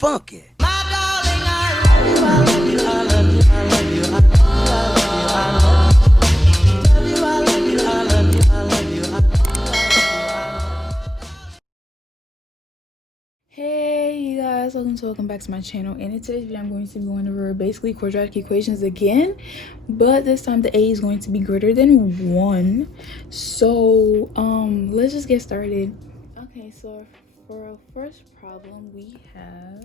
funky. Hey you guys, welcome back to my channel. And in today's video I'm going to be going over basically quadratic equations again, but this time the a is going to be greater than 1. So let's just get started. Okay, so for our first problem we have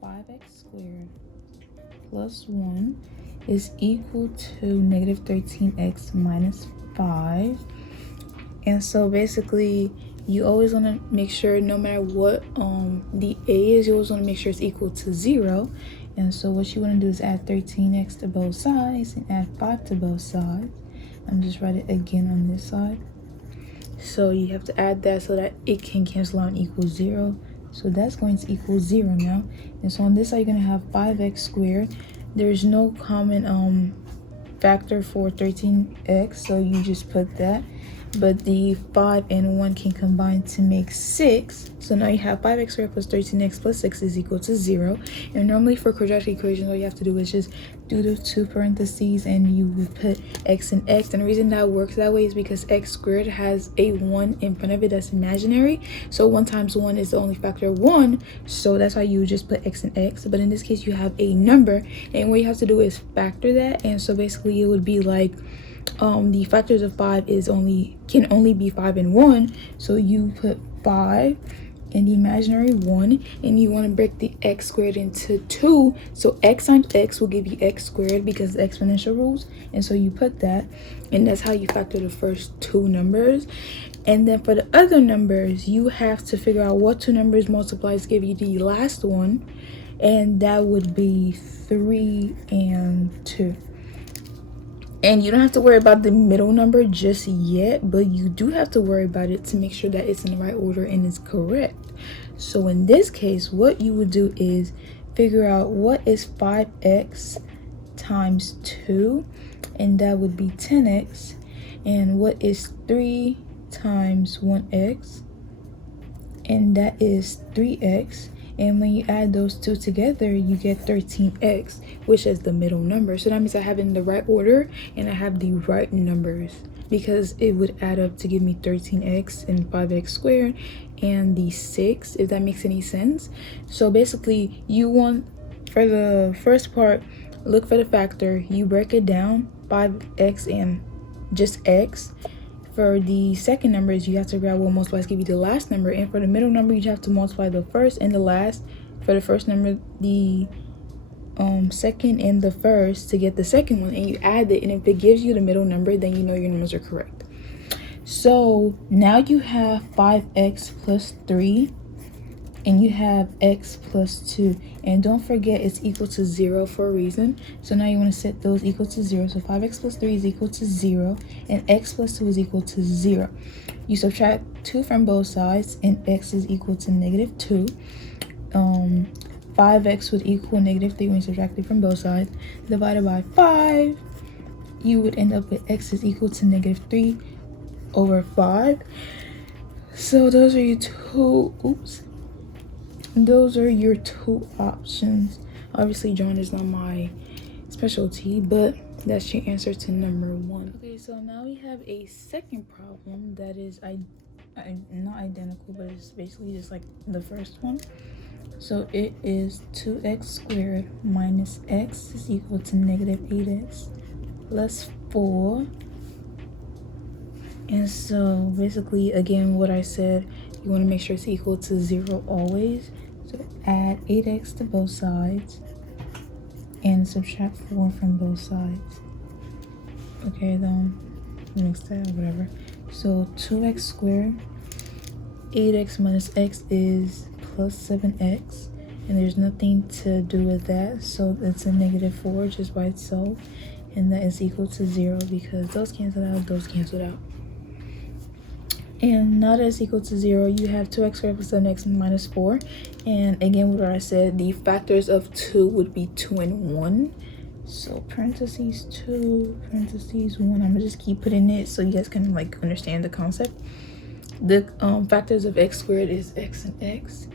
5x squared plus 1 is equal to negative 13x minus 5. And so basically you always want to make sure, no matter what the a is, you always want to make sure it's equal to 0. And so what you want to do is add 13x to both sides and add 5 to both sides. I'm just write it again on this side. So you have to add that so that it can cancel out and equal 0. So that's going to equal 0 now. And so on this side you're going to have 5x squared. There's no common factor for 13x, so you just put that. But the 5 and 1 can combine to make 6. So now you have 5x squared plus 13x plus 6 is equal to 0. And normally for quadratic equations, all you have to do is just do the 2 parentheses and you would put x and x. And the reason that works that way is because x squared has a 1 in front of it that's imaginary. So 1 times 1 is the only factor of 1. So that's why you would just put x and x. But in this case, you have a number. And what you have to do is factor that. And so basically it would be like the factors of 5 can only be 5 and 1. So you put 5 and the imaginary 1, and you want to break the x squared into 2. So x times x will give you x squared because the exponential rules. And so you put that, and that's how you factor the first 2 numbers. And then for the other numbers, you have to figure out what 2 numbers multiplies give you the last one, and that would be 3 and 2. And you don't have to worry about the middle number just yet, but you do have to worry about it to make sure that it's in the right order and it's correct. So in this case, what you would do is figure out what is 5x times 2, and that would be 10x, and what is 3 times 1x, and that is 3x. And when you add those 2 together, you get 13x, which is the middle number. So that means I have it in the right order and I have the right numbers, because it would add up to give me 13x and 5x squared and the 6, if that makes any sense. So basically you want, for the first part, look for the factor, you break it down, 5x and just x. For the second numbers, you have to grab what multiplies give you the last number, and for the middle number you have to multiply the first and the last. For the first number, the second and the first to get the second one, and you add it, and if it gives you the middle number, then you know your numbers are correct. So now you have 5x plus 3 and you have x plus 2, and don't forget it's equal to 0 for a reason. So now you want to set those equal to 0. So 5x plus 3 is equal to 0 and x plus 2 is equal to 0. You subtract 2 from both sides and x is equal to negative 2. 5x would equal negative 3 when you subtract it from both sides. Divided by 5, you would end up with x is equal to negative 3 over 5. So those are your two options. Obviously drawing is not my specialty, but that's your answer to number 1. Okay, so now we have a second problem that is not identical, but it's basically just like the first one. So it is 2x squared minus x is equal to negative 8x plus 4. And so basically, again, what I said, you want to make sure it's equal to 0 always. So add 8x to both sides and subtract 4 from both sides. Okay, then mix that, whatever. So 2x squared, 8x minus x is plus 7x, and there's nothing to do with that, so it's a negative 4 just by itself, and that is equal to 0 because those cancel out, those canceled out. And now that it's equal to 0, you have 2x squared plus 7x minus 4. And again, what I said, the factors of 2 would be 2 and 1. So parentheses 2, parentheses 1. I'm gonna just keep putting it so you guys can like understand the concept. the factors of x squared is x and x.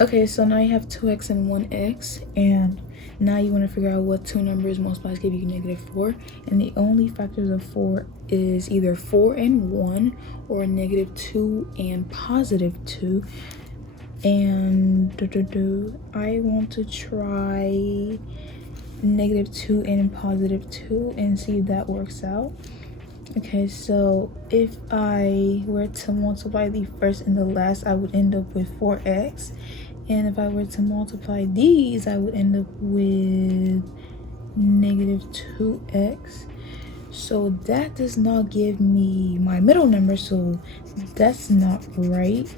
Okay, so now you have 2x and 1x, and now you want to figure out what two numbers multiplies give you -4, and the only factors of 4 is either 4 and 1 or -2 and +2. And I want to try -2 and +2 and see if that works out. Okay, so if I were to multiply the first and the last, I would end up with 4x. And if I were to multiply these, I would end up with -2x. So that does not give me my middle number, so that's not right.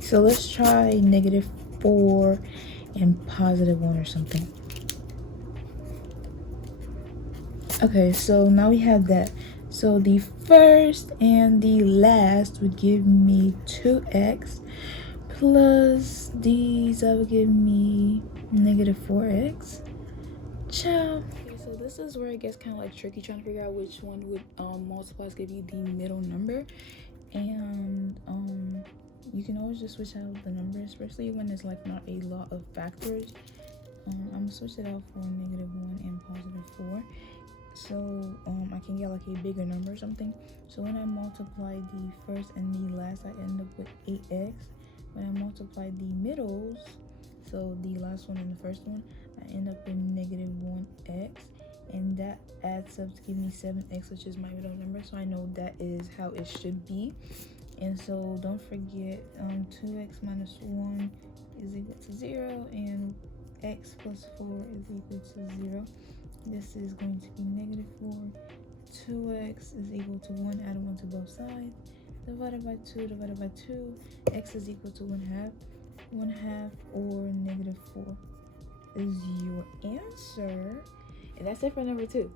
So let's try -4 and +1 or something. Okay, so now we have that. So the first and the last would give me 2x plus these, that would give me -4x. Ciao. Okay, so this is where it gets kind of like tricky, trying to figure out which one would multiplies give you the middle number. And you can always just switch out the numbers, especially when it's like not a lot of factors. I'm gonna switch it out for -1 and +4, so I can get like a bigger number or something. So when I multiply the first and the last, I end up with 8x. When I multiply the middles, so the last one and the first one, I end up with -1x, and that adds up to give me 7x, which is my middle number. So I know that is how it should be. And so don't forget 2x minus 1 is equal to 0, and x plus 4 is equal to 0. This is going to be -4. 2x is equal to 1, add 1 to both sides. Divided by 2, divided by 2. X is equal to 1/2. 1/2 or -4 is your answer. And that's it for number 2.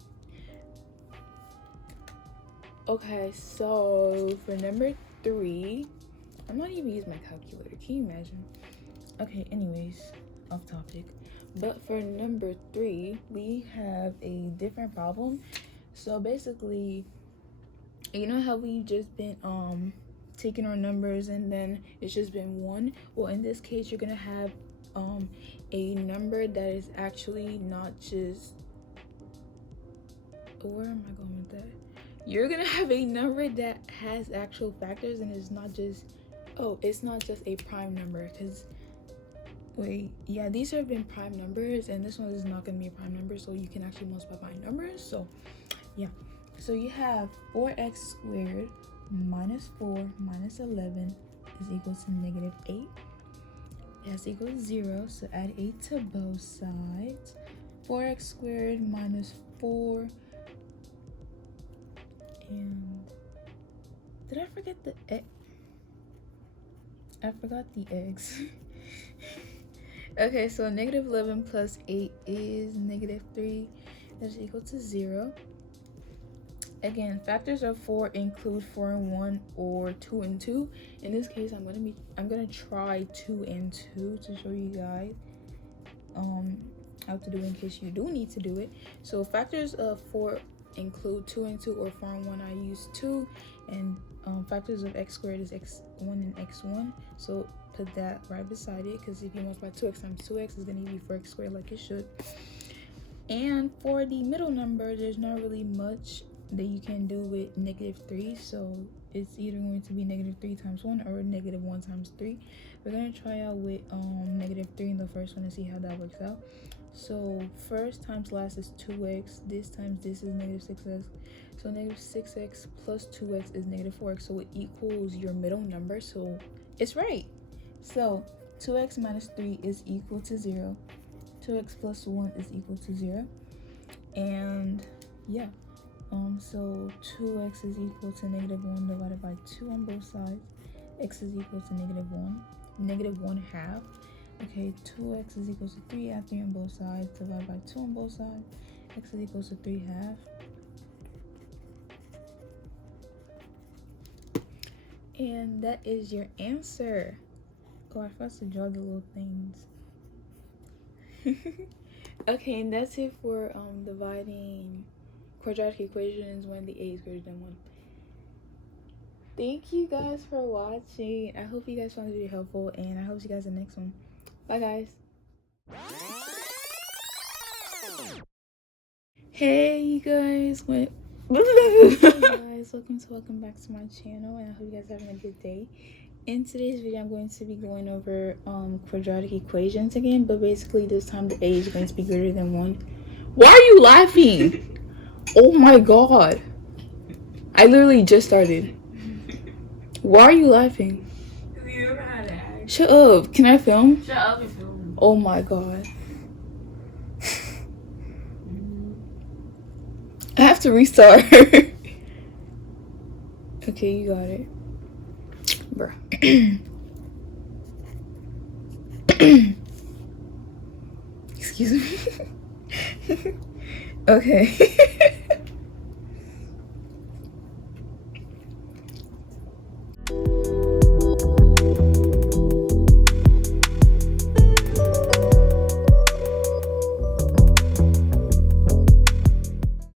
Okay, so for number 3, I'm not even using my calculator. Can you imagine? Okay, anyways, off topic. But for number 3, we have a different problem. So basically, you know how we've just been taking our numbers and then it's just been 1? Well, in this case, you're gonna have a number that is actually not just, where am I going with that? You're gonna have a number that has actual factors, and it's not just, it's not just a prime number. Because wait, yeah, these have been prime numbers, and this one is not gonna be a prime number, so you can actually multiply by numbers. So yeah, so you have 4x squared minus 4 minus 11 is equal to -8. That's equal to 0, so add 8 to both sides. 4x squared minus 4, and did I forget the x? I forgot the x. Okay, so -11 plus 8 is -3. That's equal to 0. Again, factors of 4 include 4 and 1 or 2 and 2. In this case, I'm gonna try 2 and 2 to show you guys how to do it in case you do need to do it. So factors of 4 include 2 and 2 or 4 and 1. I use 2, and factors of x squared is x1 and x1. So put that right beside it, because if you multiply 2x times 2x, is going to be 4x squared like it should. And for the middle number, there's not really much that you can do with -3, so it's either going to be -3 times 1 or -1 times 3. We're going to try out with -3 in the first one and see how that works out. So first times last is 2x, this times this is -6x, so -6x plus 2x is -4x, so it equals your middle number, so it's right. So 2x minus 3 is equal to 0, 2x plus 1 is equal to 0, and yeah, so 2x is equal to -1 divided by 2 on both sides. X is equal to -1, -1/2. Okay, 2x is equal to 3, add 3 on both sides, divided by 2 on both sides. X is equal to 3/2. And that is your answer. Oh, I forgot to draw the little things. Okay, and that's it for dividing quadratic equations when the a is greater than 1. Thank you guys for watching. I hope you guys found the video helpful, and I hope you guys in the next one. Bye, guys. Hey, you guys. Hey guys, welcome back to my channel, and I hope you guys are having a good day. In today's video, I'm going to be going over quadratic equations again, but basically this time the a is going to be greater than 1. Why are you laughing? Oh my god. I literally just started. Why are you laughing? You don't know how to act. Shut up. Can I film? Shut up and film. Oh my god. I have to restart. Okay, you got it. Bruh. Excuse me. Okay.